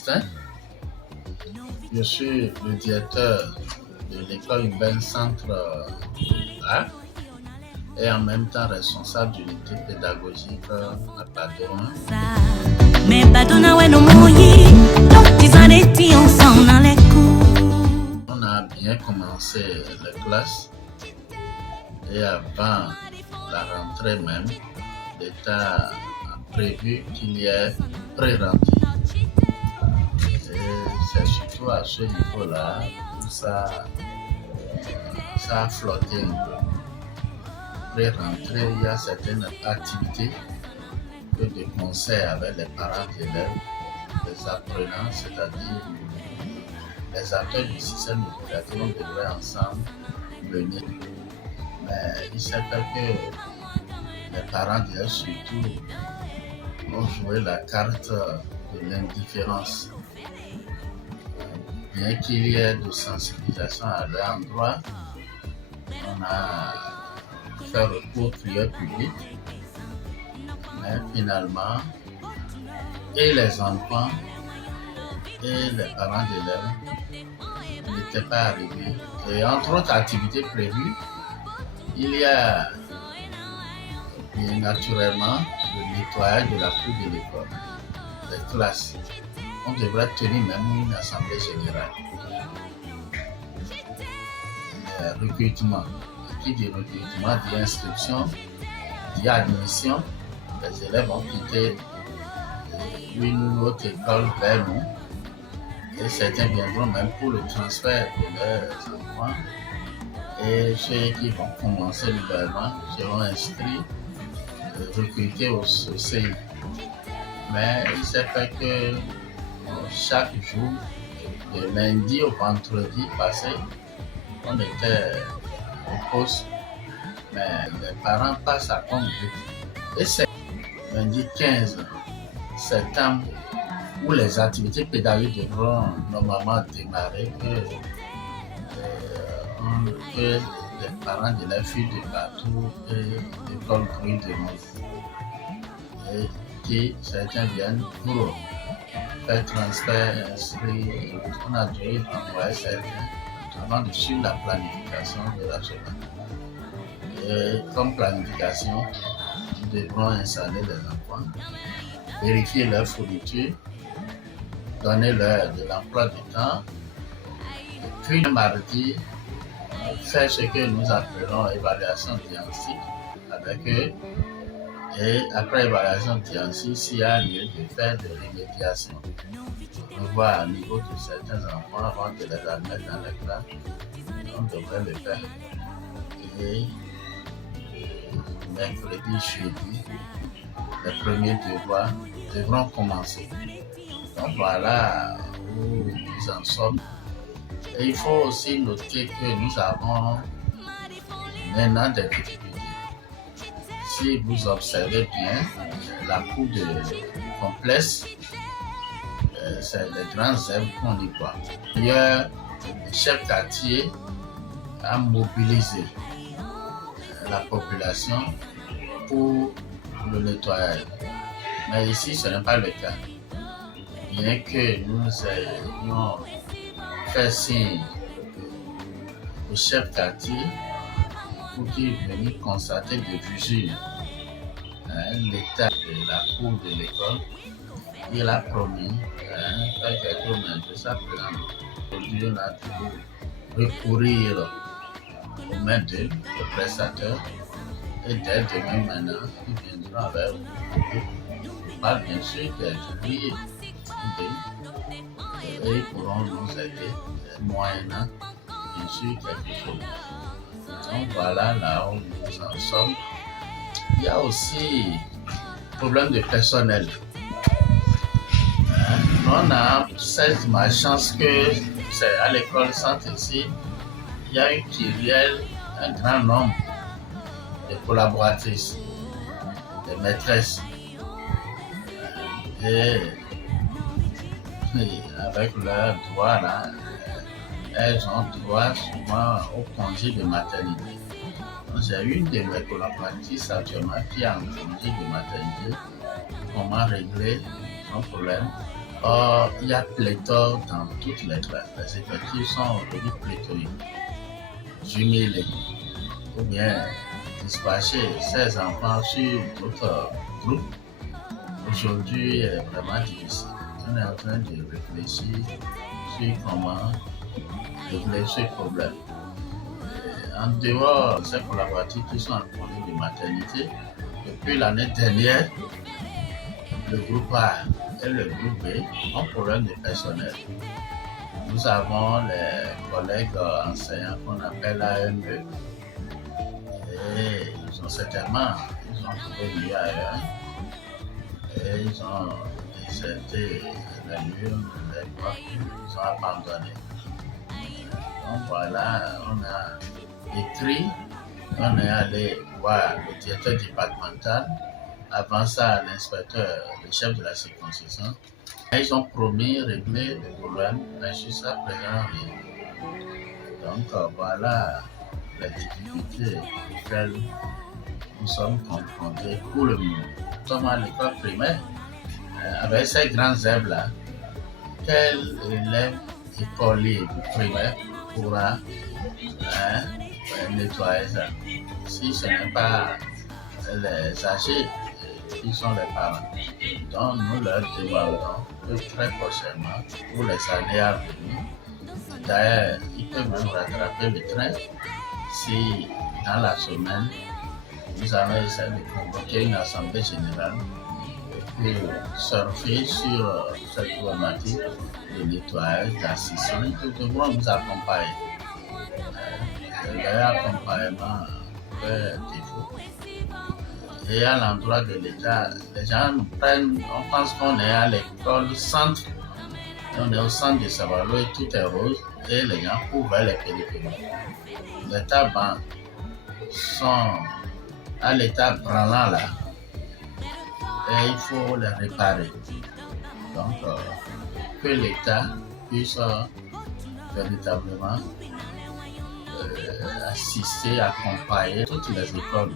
Augustin. Je suis le directeur de l'école urbaine Centre A et en même temps responsable de l'unité pédagogique à Padoin. On a bien commencé les classes et avant la rentrée même, l'État a prévu qu'il y ait pré-rentrée. C'est surtout à ce niveau-là que ça a flotté un peu. Pré-rentrée, il y a certaines activités que de concert avec les parents d'élèves, les apprenants, c'est-à-dire les acteurs du système éducatif, on devrait ensemble mener. Mais il s'est fait que les parents d'élèves surtout ont joué la carte de l'indifférence. Bien qu'il y ait de sensibilisation à leur endroit, on a fait recours aux prières publiques, mais finalement, et les enfants et les parents d'élèves n'étaient pas arrivés. Et entre autres activités prévues, il y a naturellement le nettoyage de la cour de l'école, des classes. On devrait tenir même une assemblée générale. Recrutement. Qui dit recrutement, dit inscription, dit admission. Les élèves ont quitté une autre école vers nous. Et certains viendront même pour le transfert de leurs enfants. Et ceux qui vont commencer nouvellement seront inscrits, recrutés au CI. Mais il s'est fait que chaque jour, de lundi au vendredi passé, on était au poste, mais les parents passent à compte. Et c'est lundi 15 septembre où les activités pédagogiques devront normalement démarrer que les parents de la fille de partout et l'école brûle de nous. Et que certains viennent pour faire transfert, inscrit, on a dû envoyer certains avant de suivre la planification de la semaine. Et comme planification, nous devrons installer les enfants, vérifier leur fourniture, donner leur de l'emploi du temps, et puis le mardi, faire ce que nous appelons évaluation diagnostique avec eux. Et après évaluation diagnostique, s'il y a lieu de faire de remédiation, on voit à niveau de certains enfants avant de les admettre dans les classes, on devrait le faire. Et mercredi, jeudi, les premiers devoirs devront commencer. Donc voilà où nous en sommes. Et il faut aussi noter que nous avons maintenant des difficultés. Si vous observez bien, la cour de complexe, c'est les grands œuvres qu'on y voit. D'ailleurs, le chef quartier a mobilisé la population pour le nettoyage. Mais ici, ce n'est pas le cas. Bien que nous ayons fait signe au chef quartier pour qu'il vienne constater de visu l'état de la cour de l'école, il a promis faire quelque chose de sa présence. Aujourd'hui, on a dû recourir aux mains de prestataires et dès demain maintenant, ils viendront avec vous. Je parle bien sûr des ouvriers et ils pourront nous aider moyennant bien sûr quelque chose. Donc voilà là où nous en sommes. Il y a aussi problème de personnel. On a cette malchance que c'est à l'école centre ici, il y a eu Kyrielle, un grand nombre de collaboratrices, de maîtresses. Et avec leurs droits là, elles ont droit souvent au congé de maternité. J'ai une de mes collaboratrices actuellement qui est en congé de maternité. Comment régler son problème? Or, il y a pléthore dans toutes les classes. Les effectifs sont devenus pléthoriques, jumelés, ou bien dispatcher ces enfants sur d'autres groupes. Aujourd'hui est vraiment difficile. On est en train de réfléchir sur comment régler ce problème. En dehors de ces collaboratifs qui sont en congé de maternité, depuis l'année dernière, le groupe A et le groupe B ont problème de personnel. Nous avons les collègues enseignants qu'on appelle AME et ils ont certainement trouvé mieux ailleurs et ils ont déserté les lieux, les blocs, ils ont abandonné. Donc voilà, on a écrit, on est allé voir le directeur départemental, avant ça l'inspecteur, le chef de la circonscription. Ils ont promis régler le problème, mais jusqu'à présent, donc voilà les difficultés auxquelles nous sommes confrontés pour le moment. Nous sommes à l'école primaire, avec ces grands herbes-là, quel élève écolier du primaire pourra nettoyer ça? Si ce n'est pas les âgés qui sont les parents. Donc nous leur demandons que très prochainement, pour les années à venir, d'ailleurs, ils peuvent même rattraper le train si dans la semaine, nous allons essayer de convoquer une assemblée générale pour surfer sur cette problématique de nettoyage, d'assistance. Nous devrons nous accompagner. Leur accompagnement fait défaut. Et à l'endroit de l'État, les gens nous prennent, on pense qu'on est à l'école centre, on est au centre de Savalo et tout est rose, et les gens courent vers les périphéries. Les tabacs sont à l'état branlant là, et il faut les réparer. Donc, que l'État puisse véritablement assister, accompagner toutes les écoles.